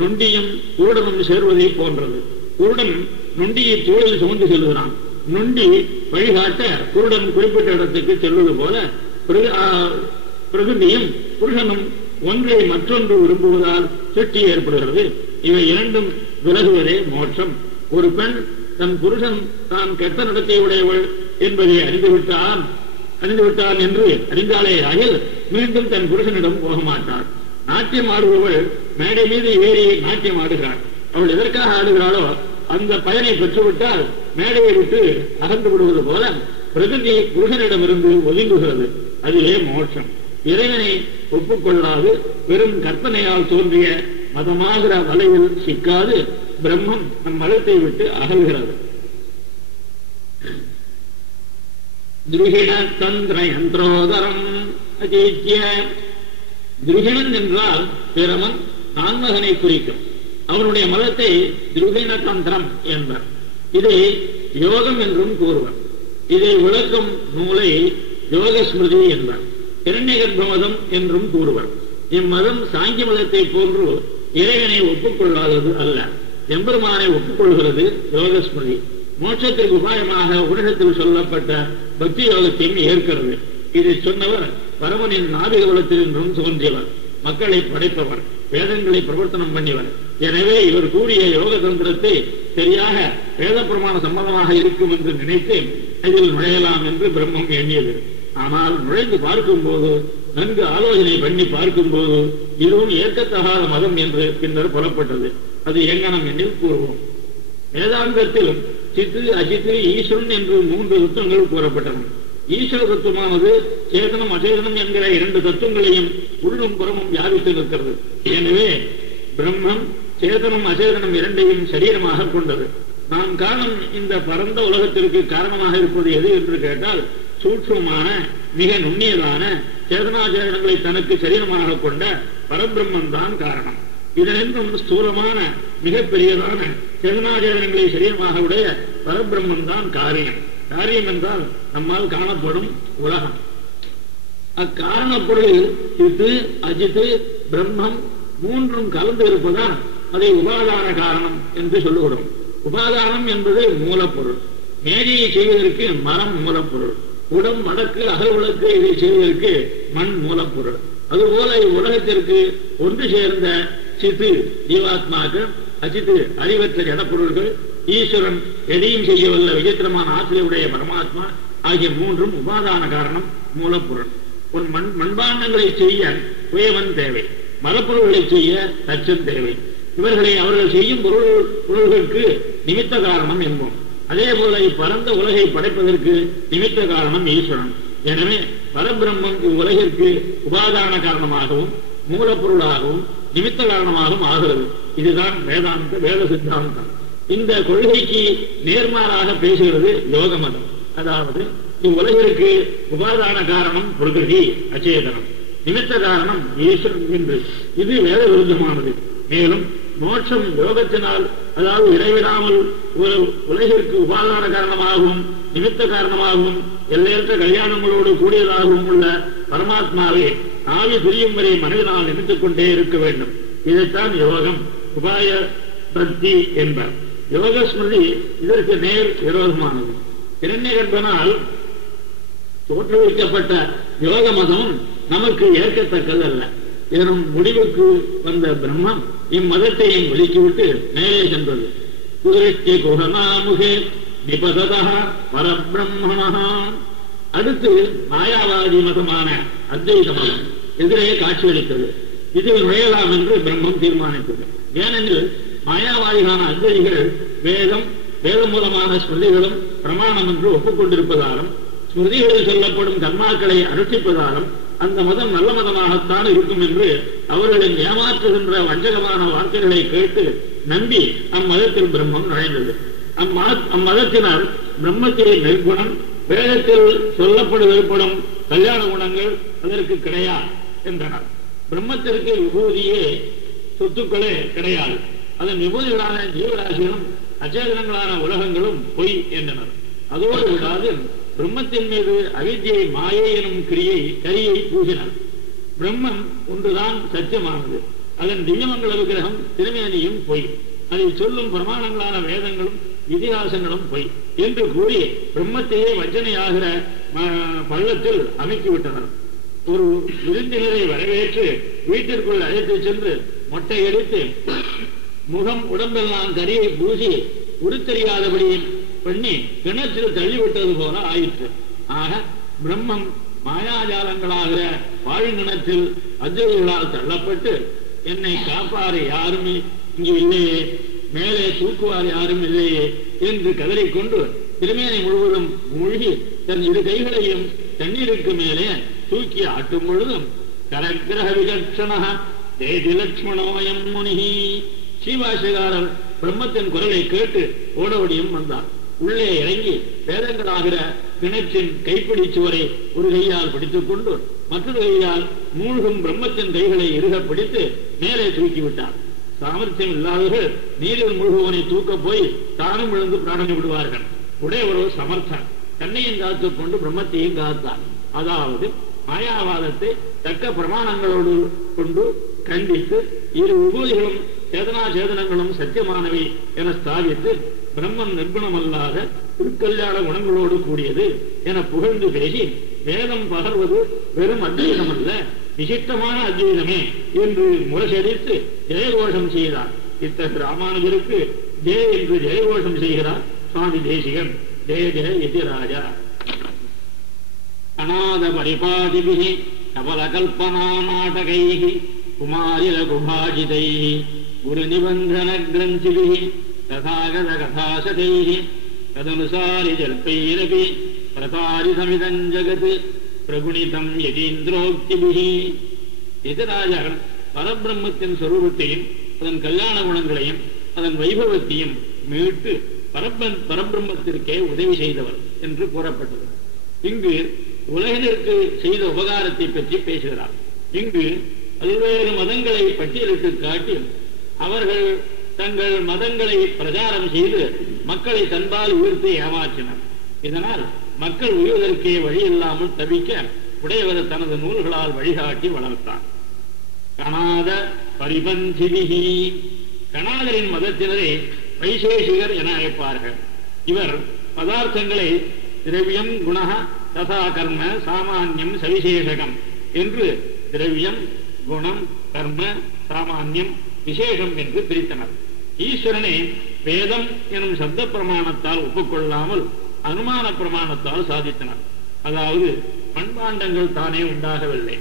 நொண்டியும் குருடனும் சேர்வதை போன்றது. குருடன் நொண்டியை தோளில் சுமந்து செல்கிறான். நொண்டி வழிகாட்ட குருடன் குறிப்பிட்ட இடத்துக்கு செல்வது போல பிரகிருதியும் புருஷனும் ஒன்றை மற்றொன்று விரும்புவதால் சிருஷ்டி ஏற்படுகிறது. இவை இரண்டும் விலகுவதே மோட்சம். ஒரு பெண் தன் புருஷன் தான் கெட்ட நடத்தை உடையவள் என்பதை அறிந்துவிட்டான் என்று அறிந்தாலே ஆகில் மீண்டும் தன் புருஷனிடம் போக மாட்டாள். நாட்டியம் ஆடுபவள் மேடை மீது ஏறி நாட்டியம் ஆடுகிறாள். அவள் எதற்காக ஆடுகிறாளோ அந்த பயனை பெற்றுவிட்டால் மேடையை விட்டு அகன்று விடுவது போல பிரகிருதி புருஷனிடமிருந்து ஒதுங்குகிறது. அதிலே மோட்சம். இறைவனை ஒப்புக்கொள்ளாது வெறும் கற்பனையால் தோன்றிய மதமாகிற வலையில் சிக்காது பிரம்மம் நம் மதத்தை விட்டு அகல்கிறது. துருகிண தந்திர யந்திரோதரம் அஜீத்ய. துருகிணன் என்றால் பிரமன் நான்மகனை குறிக்கும். அவனுடைய மதத்தை துருகிண தந்திரம் என்பர். இதை யோகம் என்றும் கூறுவர். இதை விளக்கும் நூலை யோக ஸ்மிருதி என்பர். இரண்யகர்ப்ப மதம் என்றும் கூறுவர். இம்மதம் சாங்கிய மதத்தை போன்று இறைவனை ஒப்புக்கொள்ளாதது அல்ல. எம்பெருமானை ஒப்புக்கொள்கிறது யோக ஸ்மிருதி. மோட்சத்திற்கு உபாயமாக உலகத்தில் சொல்லப்பட்ட பக்தி யோகத்தையும் ஏற்கிறது. இதை சொன்னவர் பரமனின் நாபிக வளத்தில் என்றும் தோன்றியவர், மக்களை படைப்பவர், வேதங்களை பிரவர்த்தனம் பண்ணியவர். எனவே இவர் கூறிய யோக தந்திரத்தை சரியாக வேத பிரமாண சம்மதமாக இருக்கும் என்று நினைத்து இதில் நுழையலாம் என்று பிரம்மம் எண்ணியது. ஆனால் நுழைந்து பார்க்கும் போது, நன்கு ஆலோசனை பண்ணி பார்க்கும் போது இதுவும் ஏற்கத்தகாத மதம் என்று பின்னர் புறப்பட்டது. அது எங்கனம் என்றில் கூறுவோம். வேதாந்தத்தில் சித்து, அசித்து, ஈஸ்வரன் என்று 3 தத்துவங்கள் கூறப்பட்டன. ஈஸ்வர தத்துவமானது சேதனம் அச்சேதனம் என்கிற 2 தத்துவங்களையும் உள்ளும் புறமும் வியாபித்து நிற்கிறது. எனவே பிரம்மம் சேதனம் அச்சேதனம் இரண்டையும் சரீரமாக கொண்டது. நாம் காணும் இந்த பரந்த உலகத்திற்கு காரணமாக இருப்பது எது என்று கேட்டால், சூட்சமான மிக நுண்ணியதான சேதனாச்சேதனங்களை தனக்கு சரீரமாக கொண்ட பரபிரம்மன் தான் காரணம். இதனின்றும் ஸ்தூலமான மிகப்பெரியதான சேதனாச்சேதனங்களை சரீரமாக உடைய பரபிரம்மன் தான் காரியம். காரியம் என்றால் நம்மால் காணப்படும் உலகம். அக்காரண பொருளில் இது அஜித்து பிரம்மம் 3ம் கலந்து இருப்பதால் அதை உபாதான காரணம் என்று சொல்லுகிறோம். உபாதானம் என்பது மூலப்பொருள். மேடையை செய்வதற்கு மரம் மூலப்பொருள். உடம் வடக்கு அகல் விளக்கு இதை செய்வதற்கு மண் மூலப்பொருள். அதுபோல இவ்வுலகத்திற்கு ஒன்று சேர்ந்த சித்து ஜீவாத்மாக்கள், அச்சித்து அறிவற்ற ஜடப்பொருள்கள், ஈஸ்வரன் எதையும் செய்யவல்ல விசித்திரமான ஆசிரியருடைய பரமாத்மா ஆகிய 3ம் உபாதான காரணம் மூலப்பொருள். ஒரு மண்பாண்டங்களை செய்ய குயவன் தேவை, மரப்பொருள்களை செய்ய தச்சன் தேவை. இவர்களை அவர்கள் செய்யும் பொருள்களுக்கு நிமித்த காரணம் என்போம். அதே போல இப்பரந்த உலகை படைப்பதற்கு நிமித்த காரணம் ஈஸ்வரன். எனவே பரபிரம்மம் இவ்வுலகிற்கு உபாதான காரணமாகவும் மூலப்பொருளாகவும் நிமித்த காரணமாகவும் ஆகிறது. இதுதான் வேத சித்தாந்தம். இந்த கொள்கைக்கு நேர்மாறாக பேசுகிறது யோக மதம். அதாவது இவ்வுலகிற்கு உபாதான காரணம் பிரகிருதி அச்சேதனம், நிமித்த காரணம் ஈஸ்வரன் என்று. இது வேத விருத்தமானது. மேலும் மோட்சம் யோகத்தினால், அதாவது இடைவிடாமல் ஒரு உலகிற்கு உபாதான காரணமாகவும் நிமித்த காரணமாகவும் எல்லையற்ற கல்யாணங்களோடு கூடியதாகவும் உள்ள பரமாத்மாவை ஆவி புரியும் வரை மனிதனால் நினைத்துக் கொண்டே இருக்க வேண்டும். இதைத்தான் யோகம் உபாய பக்தி என்பார். யோக ஸ்மிருதி இதற்கு நேர் விரோதமானது. இரண்யகர்ப்பனால் தோற்றுவிக்கப்பட்ட யோக மதம் நமக்கு ஏற்கத்தக்கதல்ல எனும் முடிவுக்கு வந்த பிரம்மம் இம்மதத்தையும் ஒதுக்கிவிட்டு மேலே சென்றது. குதிரைக்கு குஹனாமுகே நிபததா பரபிரம்மணா. அடுத்து மாயாவாதி மதமான அத்வைத மதம் எதிரே காட்சியளித்தது. இதில் நுழையலாம் என்று பிரம்மம் தீர்மானித்தது. ஏனெனில் மாயாவாதிகளான அத்வைதிகள் வேத மூலமான ஸ்மிருதிகளும் பிரமாணம் என்று ஒப்புக்கொண்டிருப்பதாலும், ஸ்மிருதிகளில் சொல்லப்படும் கர்மாக்களை அனுஷ்டிப்பதாலும் அந்த மதம் நல்ல மதமாகத்தான் இருக்கும் என்று அவர்களின் ஏமாற்றுகின்ற வஞ்சகமான வார்த்தைகளை கேட்டு நம்பி அம்மதத்தில் பிரம்மம் நுழைந்தது. அம்மதத்தினால் பிரம்மத்திலே நிர்குணம், வேதத்தில் சொல்லப்படுவதற்படும் கல்யாண குணங்கள் அதற்கு கிடையாது என்றனர். பிரம்மத்திற்கு விபூதியே சொத்துக்களே கிடையாது. அதன் விபூதிகளான ஜீவராசிகளும் அச்சேதனங்களான உலகங்களும் பொய் என்றனர். அதோடு விடாது பிரம்மத்தின் மீது அவித்யை மாயை எனும் கரியை பூசினர். பிரம்மம் ஒன்றுதான் சத்தியமானது. அதன் திவ்யமங்கல விக்கிரகம் திருமேனியும் பொய், அதை சொல்லும் பிரமாணங்களான வேதங்களும் இதிகாசங்களும் பொய் என்று கூறி பிரம்மத்தையே வஞ்சனையாகிற பள்ளத்தில் அமைக்கிவிட்டனர். ஒரு விருந்தினரை வரவேற்று வீட்டிற்குள் அழைத்து சென்று மொட்டை அடித்து முகம் உடம்பெல்லாம் கரியை பூசி உருத்தெரியாதபடி பண்ணி கிணற்றில் தள்ளிவிட்டது போல ஆயிற்று. ஆக பிரம்மம் மாயாஜாலங்களாகிற வாழ்கிணற்றில் அத்வைதிகளால் தள்ளப்பட்டு என்னை காப்பாறு யாருமே இங்கு இல்லையே, மேலே தூக்குவார் யாரும் இல்லையே என்று கதறிக்கொண்டு திருமேனி முழுவதும் மூழ்கி தன் இரு கைகளையும் தண்ணீருக்கு மேலே தூக்கி ஆட்டும் பொழுதும் கரகிரக விலட்சண தேதி லட்சுமணோயம் முனிகி ஸ்ரீபாஷகாரர் பிரம்மத்தின் குரலை கேட்டு ஓடோடியும் வந்தார். உள்ளே இறங்கி வேதங்களாகிற கிணற்றின் கைப்பிடி சுவரை ஒரு கையால் பிடித்துக் கொண்டு மற்றொரு கையால் மூழ்கும் பிரம்மத்தின் கைகளை இறுக பிடித்து மேலே தூக்கிவிட்டார். சாமர்த்தியம் இல்லாதவர்கள் நீரில் மூழ்குவனை தூக்க போய் தானும் விழுந்து பிராணனை விடுவார்கள். உடையவரோ சமர்த்தன், தன்னையும் காத்துக் கொண்டு பிரம்மத்தையும் காத்தார். அதாவது மாயாவாதத்தை தக்க பிரமாணங்களோடு கொண்டு கண்டித்து இரு விபூதிகளும் சேதனா சேதனங்களும் சத்தியமானவை என ஸ்தாபித்து பிரம்மன் நிர்குணமல்லாத திருக்கல்யாண குணங்களோடு கூடியது என புகழ்ந்து பேசி வேதம் பகர்வது வெறும் அத்வைதம் அல்ல, விசிஷ்டமான அத்வைதமே என்று முரசடித்து ஜெயகோஷம் செய்தார். இத்தகைய ராமானுஜருக்கு ஜெய என்று ஜெயகோஷம் செய்கிறார் சுவாமி தேசிகன். ஜெய ஜெய இதி ராஜா. அநாத பரிபாதிபிஹி கபல கல்பனா நாடகைஹி குமாரி லகுபாஜிதைஹி குரு நிபந்தன கிரந்திபிஹி ததாகத கதாசதைஹி ததனுசாரி ஜல்பைரபி பிரதாரி சமிதம் ஜகத் பிரகுணிதம் யதீந்திரோக்திபிஹி. எதிராஜர் பரபிரம்மத்தின் சொரூபத்தையும் அதன் கல்யாண குணங்களையும் அதன் வைபவத்தையும் மீட்டு பரபிரம்மத்திற்கே உதவி செய்தவர் என்று கூறப்பட்டது. இங்கு உலகிற்கு செய்த உபகாரத்தை பற்றி பேசுகிறார். இங்கு பல்வேறு மதங்களை பட்டியலிட்டு காட்டி அவர்கள் தங்கள் மதங்களை பிரச்சாரம் செய்து மக்களை தன்பால் உயர்த்தி ஏமாற்றினர். இதனால் மக்கள் உயர்வதற்கே வழி இல்லாமல் தவிக்க உடையவர் தனது நூல்களால் வழிகாட்டி வளர்த்தார். கணாத பரிபந்திபிஹி, கணாதரின் மதத்தினரை வைசேஷிகர் என அழைப்பார்கள். இவர் பதார்த்தங்களை திரவியம் குண ததா கர்ம சாமானியம் சவிசேஷகம் என்று திரவியம் குணம் கர்ம சாமானியம் விசேஷம் என்று பிரித்தனர். ஈஸ்வரனை வேதம் எனும் சப்த பிரமாணத்தால் ஒப்புக்கொள்ளாமல் அனுமான பிரமாணத்தால் சாதித்தனர். அதாவது மண்பாண்டங்கள் தானே உண்டாகவில்லை,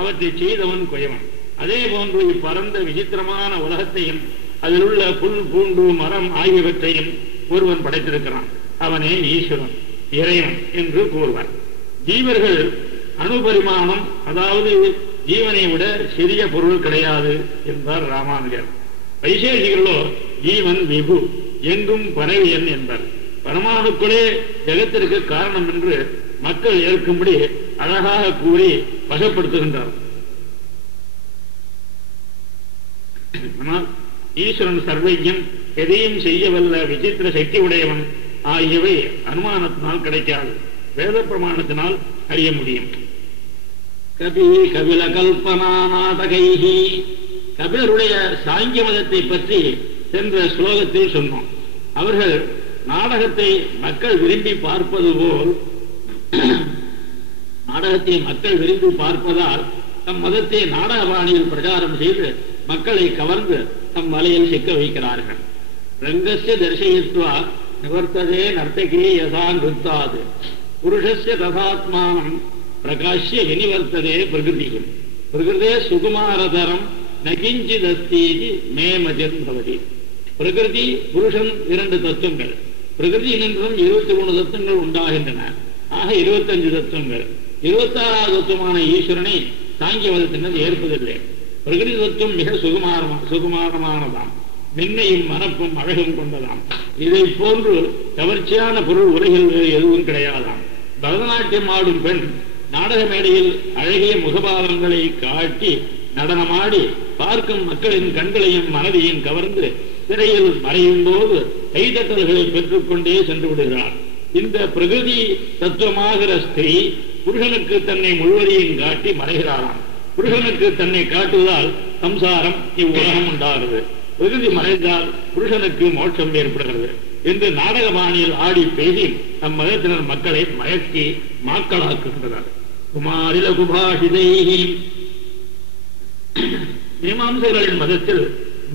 அவற்றை செய்தவன் குயவன். அதே போன்று இப்பரந்த விசித்திரமான உலகத்தையும் அதில் உள்ள புல் பூண்டு மரம் ஆகியவற்றையும் ஒருவன் படைத்திருக்கிறான். அவனே ஈஸ்வரன் இறைவன் என்று கூறுவார். ஜீவர்கள் அணுபரிமாணம், அதாவது ஜீவனை விட சிறிய பொருள் கிடையாது என்பார் ராமானுஜர். வைசேஷிகளோ ஜீவன் விபு, எங்கும் பரவியன் என்பார். பரமாணுக்களே ஜெகத்திற்கு காரணம் என்று மக்கள் ஏற்கும்படி அழகாக கூறி வசப்படுத்துகின்றார். ஆனால் ஈஸ்வரன் சர்வஜன், எதையும் செய்யவல்ல விசித்திர சக்தி உடையவன் ஆகியவை அனுமானத்தினால் கிடைக்காது, வேத பிரமாணத்தினால் அறிய முடியும். கபி கபில கல்பனா நாடகைஹி, கபிலருடைய சாங்கிய மதத்தை பற்றி சென்ற ஸ்லோகத்தில் சொன்னோம். அவர்கள் நாடகத்தை மக்கள் விரும்பி பார்ப்பது போல் நாடகத்தை மக்கள் விரும்பி பார்ப்பதால் தம் மதத்தை நாடக பாணியில் பிரச்சாரம் செய்து மக்களை கவர்ந்து தம் வலையில் சிக்க வைக்கிறார்கள். ரங்கஸ்ய தர்சயித்வா நிவர்த்ததே நர்த்தகே யதா நிருத்தாது புருஷஸ்ய ததாத்மானம் பிரகாஷ்ய வினிவர்த்ததே பிரகிருதியும் பிரகிருதே சுகுமாரதரம் நகிஞ்சிதஸ்தீதி மே மஜன் பவதி. பிரகிருதி புருஷன் இரண்டு தத்துவங்கள். பிரகிருதி நின்றும் 23 தத்துவங்கள் உண்டாகின்றன. ஆக 25 தத்துவங்கள். 26வது தத்துவமான ஈஸ்வரனை சாங்கிய மதத்தினர் ஏற்பதில்லை. பிரகிருதி தத்துவம் மிக சுகுமாரமானதாம், மென்மையும் மனப்பும் அழகும் கொண்டதாம். இதை போன்று கவர்ச்சியான பொருள் உலகில் எதுவும் கிடையாதாம். பரதநாட்டியம் ஆடும் பெண் நாடக மேடையில் அழகிய முகபாவங்களை காட்டி நடனமாடி பார்க்கும் மக்களின் கண்களையும் மனதையும் கவர்ந்து திரையில் மறையும் போது கைதட்டல்களை பெற்றுக்கொண்டே சென்று விடுகிறார். இந்த பிரகிருதி தத்துவமாகிற ஸ்திரீ புருஷனுக்கு தன்னை முழுவதையும் காட்டி மறைகிறாராம். புருஷனுக்கு தன்னை காட்டுவதால் சம்சாரம் இவ்வுலகம் உண்டாகிறது. பிரகிருதி மறைந்தால் புருஷனுக்கு மோட்சம் ஏற்படுகிறது என்று நாடக பாணியில் ஆடி பேசி நம் மதத்தினர் மக்களை மயக்கி மாக்களாக்குகின்றனர். குமாரில குபாஷிதை மீமாம்சகர்களின் மதத்தில்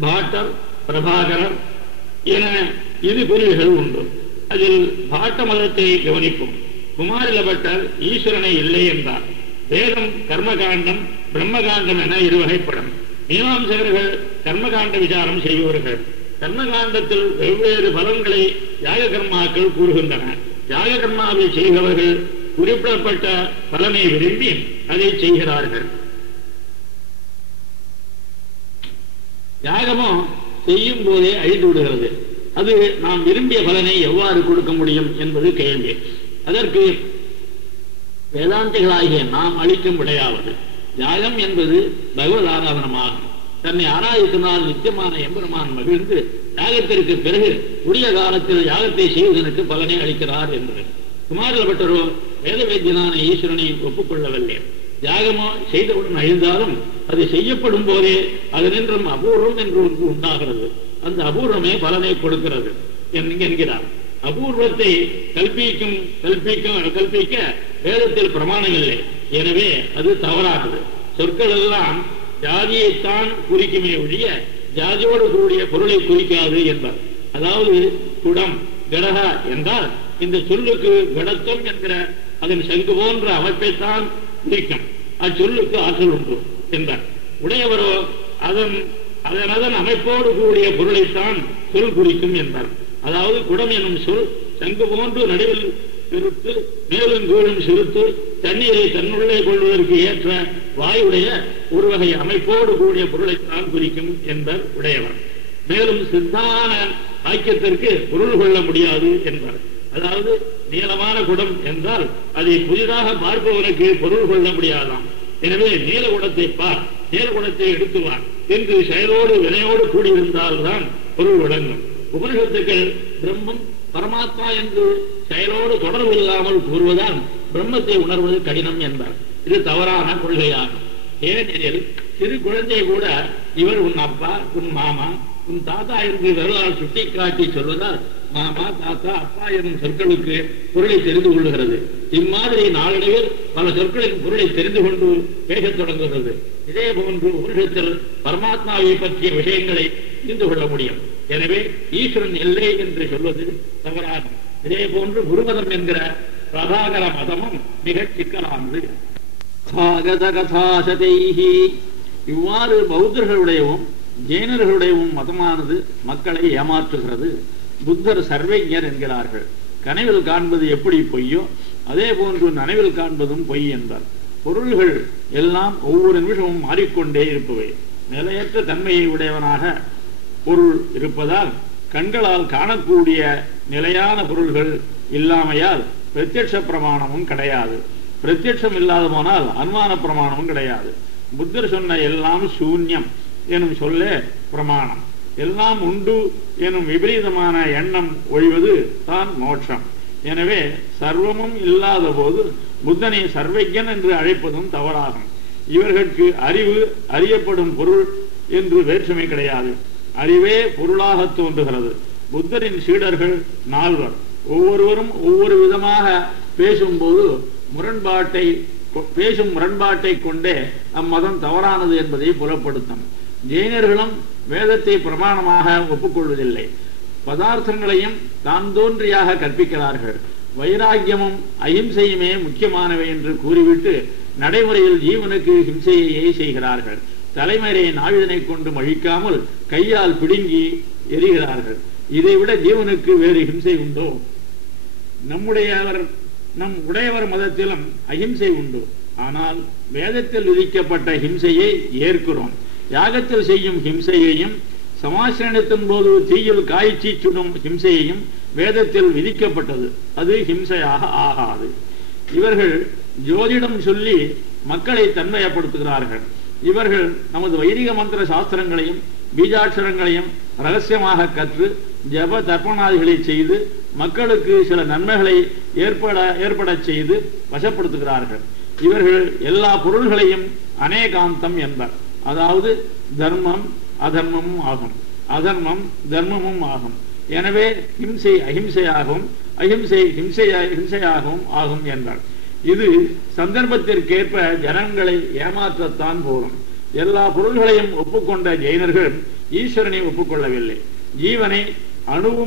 பாட்டர், பிரபாகரர் என இரு பிரிவுகள் உண்டு. அதில் பாட்ட மதத்தை கவனிப்போம். குமாரில பட்டர் ஈஸ்வரனை இல்லை என்றார். வேதம் கர்மகாண்டம், பிரம்மகாண்டம் என இரு வகைப்படும். மீமாம்சகர்கள் கர்மகாண்ட விசாரம் செய்பவர்கள். கர்மகாண்டத்தில் வெவ்வேறு பலன்களை யாக கர்மாக்கள் கூறுகின்றன. யாக கர்மாவை செய்பவர்கள் குறிப்பிடப்பட்ட பலனை விரும்பி அதை செய்கிறார்கள். யாகமோ செய்யும் போதே அழிந்து விடுகிறது. அது நாம் விரும்பிய பலனை எவ்வாறு கொடுக்க முடியும் என்பது கேள்வி. அதற்கு வேதாந்திகளாகிய நாம் அளிக்கும் விடையாவது, யாகம் என்பது பகவத் ஆராதனமாகும். தன்னை ஆராய்ச்சினால் நித்தியமான எம்பெருமான் மகிழ்ந்து யாகத்திற்கு பிறகு உரிய காலத்தில் யாகத்தை செய்வதற்கு பலனை அளிக்கிறார் என்பது. குமாரபட்டரோ வேத வேத்தியனான ஈஸ்வரனை ஒப்புக்கொள்ளவில்லை. யாகமோ செய்தவுடன் அழிந்தாலும் அது செய்யப்படும் போதே அதனின்றும் அபூர்வம் என்று ஒன்று உண்டாகிறது. அந்த அபூர்வமே பலனை கொடுக்கிறது என்கிறார். அபூர்வத்தை கல்பிக்க வேதத்தில் பிரமாணம் இல்லை. எனவே அது தவறானது. சொற்கள் எல்லாம் ஜாதியைத்தான் குறிக்குமே ஒழிய ஜாதியோடு கூடிய பொருளை குறிக்காது என்பார். அதாவது குடம், கடகா என்றால் இந்த சொல்லுக்கு கடத்தம் என்கிற அதன் சங்கு போன்ற அமைப்பைத்தான் குறிக்கும். அச்சொல்லுக்கு ஆற்றல் உண்டு என்றார். உடையவரோ அதன் அமைப்போடு கூடிய பொருளைத்தான் சொல் குறிக்கும் என்றார். அதாவது குடம் எனும் சொல் சங்கு போன்று நடுவில் சிறுத்து மேலும் கீழும் சிறுத்து தண்ணீரை தன்னுள்ளே கொள்வதற்கு ஏற்ற வாயுடைய ஒரு வகை அமைப்போடு கூடிய பொருளைத்தான் குறிக்கும் என்பர் உடையவர். மேலும் சித்தான வாக்கியத்திற்கு பொருள் கொள்ள முடியாது என்பார். அதாவது நீளமான குடம் என்றால் அதை புதிதாக பார்ப்பவனுக்கு பொருள் கொள்ள முடியாதாம். எனவே நீல குடத்தை பார், நீல குடத்தை எடுத்துவார் என்று செயலோடு வினையோடு கூடியிருந்தால்தான் பொருள் விளங்கும். உபனிஷத்துக்கள் பிரம்மம் பரமாத்மா என்று செயலோடு தொடர்பு இல்லாமல் கூறுவதால் பிரம்மத்தை உணர்வது கடினம் என்பார். இது தவறான கொள்கையாகும். ஏனெனில் சிறு குழந்தை கூட இவர் உன் அப்பா, உன் மாமா, உன் தாத்தா என்று விரலால் சுட்டி காட்டி சொல்வதால் மாமா, தாத்தா, அப்பா எனும் சொற்களுக்கு பொருளை தெரிந்து கொள்ளுகிறது. இம்மாதிரி நாளடைவில் பல சொற்களின் பொருளை தெரிந்து கொண்டு பேசத் தொடங்குகிறது. இதே போன்று உபனிஷத்தில் பரமாத்மாவை பற்றிய விஷயங்களை தெரிந்து கொள்ள முடியும். எனவே ஈஸ்வரன் இல்லை என்று சொல்வது தவறாகும். இதே போன்று குருமதம் என்கிற பிரபாகர மதமும் மிக சிக்கலானது. இவ்வாறு பௌத்தர்களுடையவும் ஜெயினர்களுடையவும் மதமானது மக்களை ஏமாற்றுகிறது. புத்தர் சர்வஜர் என்கிறார்கள். கனவில் காண்பது எப்படி பொய்யோ அதே போன்று நனவில் காண்பதும் பொய் என்றார். பொருள்கள் எல்லாம் ஒவ்வொரு நிமிஷமும் மாறிக்கொண்டே இருப்பவை. நிலையற்ற தன்மையை உடையவனாக பொருள் இருப்பதால் கண்களால் காணக்கூடிய நிலையான பொருள்கள் இல்லாமையால் பிரத்யட்ச பிரமாணமும் கிடையாது. பிரத்யட்சம் இல்லாத போனால் அனுமான பிரமாணமும் கிடையாது. புத்தர் சொன்ன எல்லாம் சூன்யம் எனும் சொல்லே பிரமாணம். எல்லாம் உண்டு எனும் விபரீதமான எண்ணம் ஒழிவது தான் மோட்சம். எனவே சர்வமும் இல்லாத போது புத்தனை சர்வஜன் என்று அழைப்பதும் தவறாகும். இவர்களுக்கு அறிவு, அறியப்படும் பொருள் என்று வேற்றுமை கிடையாது. அறிவே பொருளாக தோன்றுகிறது. புத்தரின் சீடர்கள் 4. ஒவ்வொருவரும் ஒவ்வொரு விதமாக பேசும்போது முரண்பாட்டை கொண்டே அம்மதம் தவறானது என்பதை புலப்படுத்தும். ஜெயினர்களும் வேதத்தை பிரமாணமாக ஒப்புக்கொள்வதில்லை. பதார்த்தங்களையும் தான் தோன்றியாக கற்பிக்கிறார்கள். வைராக்கியமும் அஹிம்சையுமே முக்கியமானவை என்று கூறிவிட்டு நடைமுறையில் ஜீவனுக்கு ஹிம்சையை செய்கிறார்கள். தலைமறை நாவிதனை கொண்டு மழிக்காமல் கையால் பிடுங்கி எரிகிறார்கள். இதைவிட ஜீவனுக்கு வேறு ஹிம்சை உண்டோ? நம் உடையவர் மதத்திலும் அஹிம்சை உண்டு. ஆனால் வேதத்தில் விதிக்கப்பட்ட ஹிம்சையை ஏற்கிறோம். யாகத்தில் செய்யும் ஹிம்சையையும் சமாசனத்தின் போது தீயில் காய்ச்சி சுடும் ஹிம்சையையும் வேதத்தில் விதிக்கப்பட்டது. அது ஹிம்சையாக ஆகாது. இவர்கள் ஜோதிடம் சொல்லி மக்களை தன்மையப்படுத்துகிறார்கள். இவர்கள் நமது வைதிக மந்திர சாஸ்திரங்களையும் பீஜாட்சரங்களையும் ரகசியமாக கற்று ஜப தர்ப்பணாதிகளை செய்து மக்களுக்கு சில நன்மைகளை ஏற்பட செய்து வசப்படுத்துகிறார்கள். இவர்கள் எல்லா பொருள்களையும் அநேகாந்தம் என்பர். அதாவது தர்மம் அதர்மமும் ஆகும், அதர்மம் தர்மமும் ஆகும். எனவே ஹிம்சை அஹிம்சையாகவும் அஹிம்சை ஹிம்சையாகவும் ஆகும் என்றார். இது சந்தர்ப்பத்திற்கேற்ப ஜனங்களை ஏமாற்றத்தான் போகும். எல்லா பொருள்களையும் ஒப்புக்கொண்ட ஜெயினர்கள் ஈஸ்வரனை ஒப்புக்கொள்ளவில்லை. ஜீவனை அணுவும்